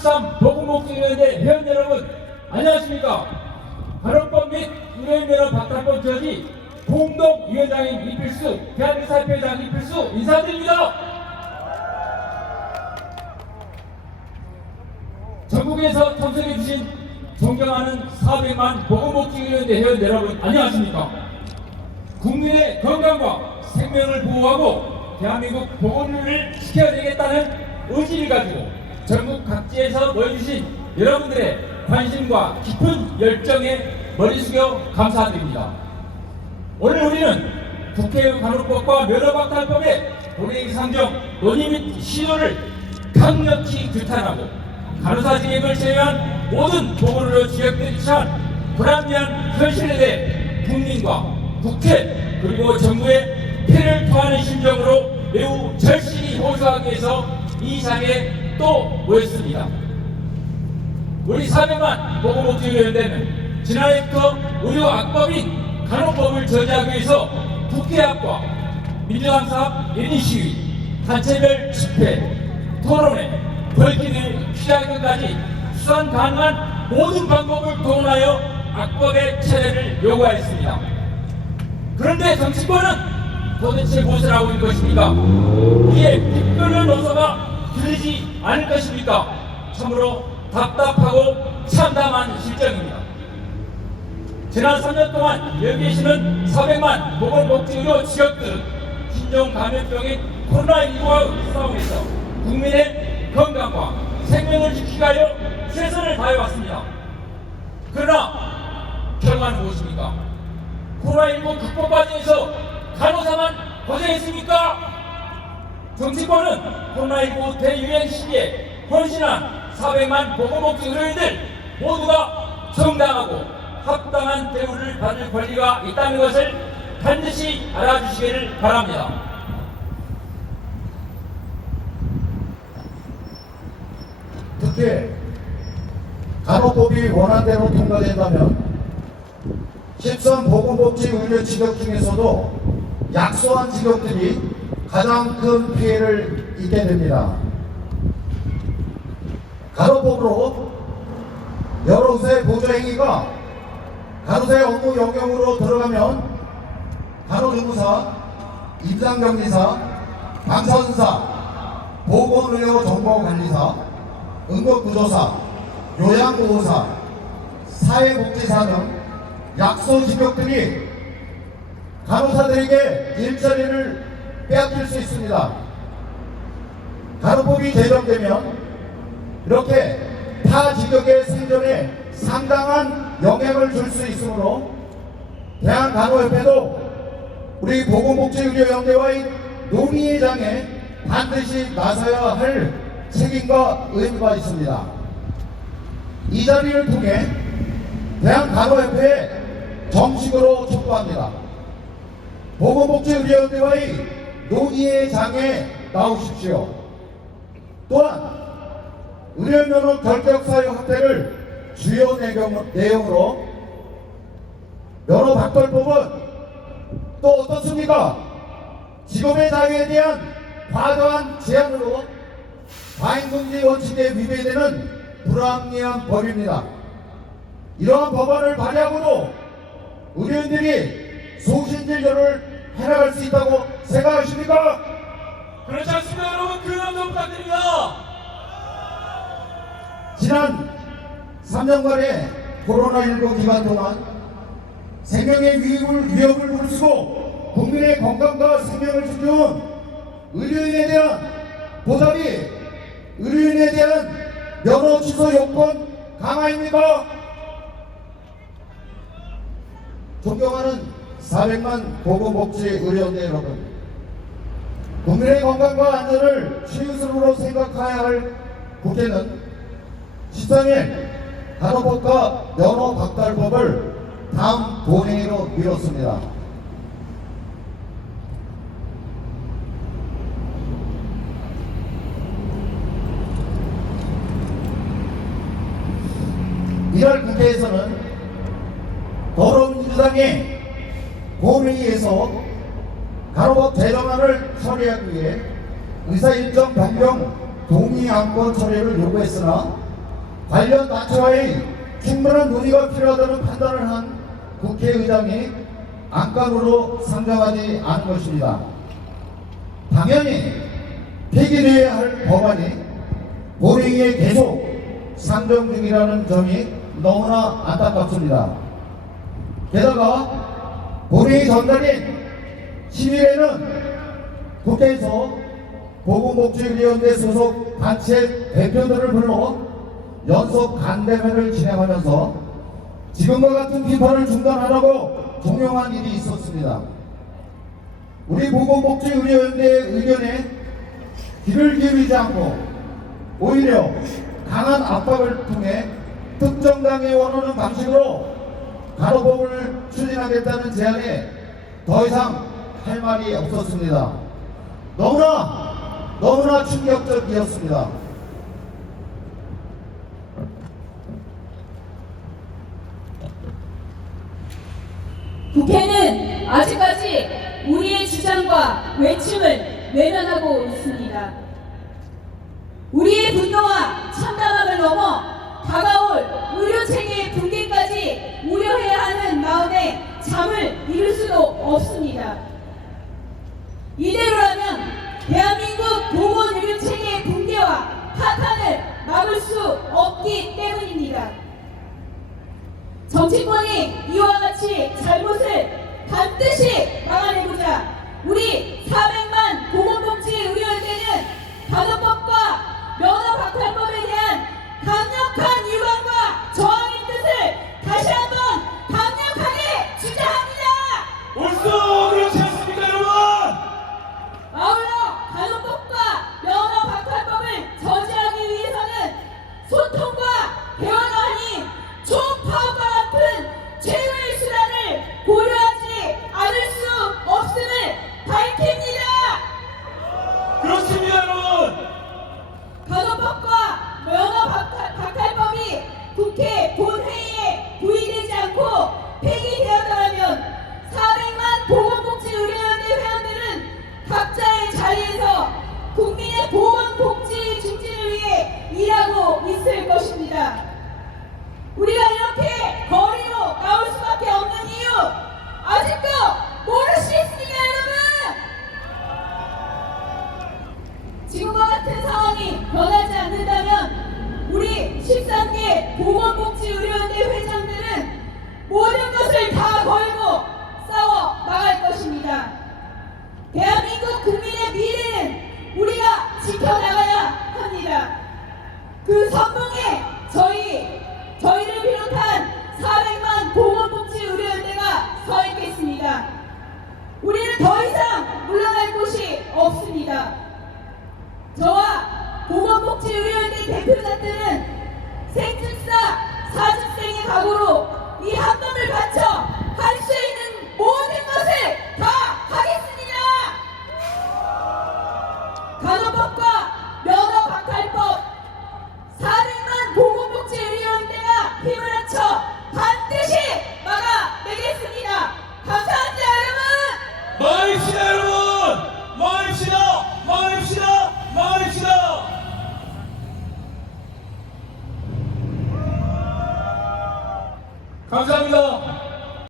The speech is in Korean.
13 보건복지위원회 회원 여러분 안녕하십니까. 간호법 및 의료인면허 박탈법 저지 공동위원장인 이필수 대한의사협회장 이필수 인사드립니다. 전국에서 참석해주신 존경하는 400만 보건복지위원회 회원 여러분 안녕하십니까. 국민의 건강과 생명을 보호하고 대한민국 보건을 지켜야 되겠다는 의지를 가지고 전국 각지에서 모여주신 여러분들의 관심과 깊은 열정에 머리 숙여 감사드립니다. 오늘 우리는 국회의 간호법과 면허박탈법의 도래의 상정, 논의 및 시도를 강력히 규탄하고 간호사 직업을 제외한 모든 보건의료 지역들이 처한 불합리한 현실에 대해 국민과 국회 그리고 정부의 폐를 토하는 심정으로 매우 절실히 호소하기 위해서 이 자리에 또 모였습니다. 우리 400만 보건복지위원회는 지난해부터 의료악법인 간호법을 저지하기 위해서 국회 앞과 민주당 사업 예리시위, 단체별 집회, 토론회, 벌기를 피하기까지 수단 가능한 모든 방법을 동원하여 악법의 체례를 요구하였습니다. 그런데 정치권은 도대체 무엇을 하고 있는 것입니까? 이에 빗변을 넣어서가 들리지 않을 것입니까? 참으로 답답하고 참담한 실정입니다. 지난 3년 동안 여기 계시는 400만 보건복지의료 지역들은 신종 감염병인 코로나19와 싸움에서 국민의 건강과 생명을 지키기 위하여 최선을 다해왔습니다. 그러나 결과는 무엇입니까? 코로나19 극복 과정에서 간호사만 고생했습니까? 정치권은 코로나19 대유행 시기에 헌신한 400만 보건복지 의료인들 모두가 정당하고 합당한 대우를 받을 권리가 있다는 것을 반드시 알아주시기를 바랍니다. 특히 간호법이 원안대로 통과된다면 13 보건복지 의료 직업 중에서도 약소한 직업들이 가장 큰 피해를 입게 됩니다. 간호법으로 여러 우세 보조행위가 간호사의 업무 영역으로 들어가면 간호조무사, 임상병리사, 방사선사, 보건의료정보관리사, 응급구조사, 요양보호사, 사회복지사 등 약소 직업들이 간호사들에게 일자리를 빼앗길 수 있습니다. 간호법이 제정되면 이렇게 타 직업의 생존에 상당한 영향을 줄 수 있으므로 대한간호협회도 우리 보건복지의료연대와의 논의의 장에 반드시 나서야 할 책임과 의무가 있습니다. 이 자리를 통해 대한간호협회에 정식으로 촉구합니다. 보건복지의료연대와의 논의의 장에 나오십시오. 또한 의료면허 결격 사유 확대를 주요 내용으로 면허 박탈법은 또 어떻습니까? 직업의 자유에 대한 과도한 제한으로 과잉금지 원칙에 위배되는 불합리한 법입니다. 이러한 법안을 발의하고도 의료인들이 소신진료를 해나갈 수 있다고 생각하십니까? 그렇지 않습니다. 여러분 큰 좀 부탁드립니다. 지난 3년간의 코로나19 기간 동안 생명의 위협을 무릅쓰고 국민의 건강과 생명을 지켜온 의료인에 대한 보답이 의료인에 대한 면허 취소 요건 강화입니까? 존경하는 400만 보건복지 의료인대 여러분, 국민의 건강과 안전을 최우선으로 생각해야 할 국회는 13일 간호법과 면허 박탈법을 다음 본회의로 미뤘습니다. 이날 국회에서는 더불어민주당이 본회의에서 간호법 제정안을 처리하기 위해 의사일정 변경 동의안건 처리를 요구했으나 관련 단체와의 충분한 논의가 필요하다는 판단을 한 국회의장이 안건으로 상정하지 않은 것입니다. 당연히 폐기돼야 할 법안이 본회의에 계속 상정 중이라는 점이 너무나 안타깝습니다. 게다가 본회의 전날인 10일에는 국회에서 보건복지위원회 소속 단체 대표들을 불러 연속 간담회를 진행하면서 지금과 같은 비판을 중단하라고 종용한 일이 있었습니다. 우리 보건복지위원회의 의견에 귀를 기울이지 않고 오히려 강한 압박을 통해 특정 당에 원하는 방식으로 가로법을 추진하겠다는 제안에 더 이상 할 말이 없었습니다. 너무나 충격적이었습니다. 국회는 아직까지 우리의 주장과 외침을 외면하고 있습니다. 우리의 분노와 참담함을 넘어 다가올 의료체계의 붕괴까지 우려해야 하는 마음에 잠을 이룰 수도 없습니다. 이대로라면 대한민국 보건의료체계의 붕괴와 파탄을 막을 수 없기 때문입니다. 정치권이 이와 같이 잘못을 반드시 막아내고자 우리 400만 보건복지의료연대는 간호법과 면허박탈법에 대한 강력한 유감과 저항의 뜻을 다시 한번 강력하게 주장합니다. 옳소, 그렇지 않습니까, 여러분? 아울러 간호법과 면허박탈법을 저지하기 위해서는 소통과 대화가 아닌 총파업과 같은 최후의 수단을 고려하지 않을 수 없음을 밝힙니다. 그렇습니다, 여러분. 간호법과 면허박탈법이 국회 본회의에 부의되지 않고 폐기되었더라면 400만 보건복지의료연대 회원들은 각자의 자리에서 국민의 보건복지 증진을 위해 일하고 있을 것입니다. 우리가 이렇게 거리로 나올 수밖에 없는 이유 아직도 모르시겠습니까, 여러분? 지금과 같은 상황이 변하지 않는다면 우리 13개 보건복지의료연대 회장들은 모든 것을 다 걸고 싸워 나갈 것입니다. 대한민국 국민의 미래는 우리가 지켜나가야 합니다. 그 선봉에 저희를 비롯한 400만 보건복지의료연대가 서 있겠습니다. 우리는 더 이상 물러날 곳이 없습니다. 저와 보건복지의료연대 대표자들은 생즉사 사직생의 각오로 이 한몸을 바쳐 할 수 있는 모든 것을 다 하겠습니다. 간호법과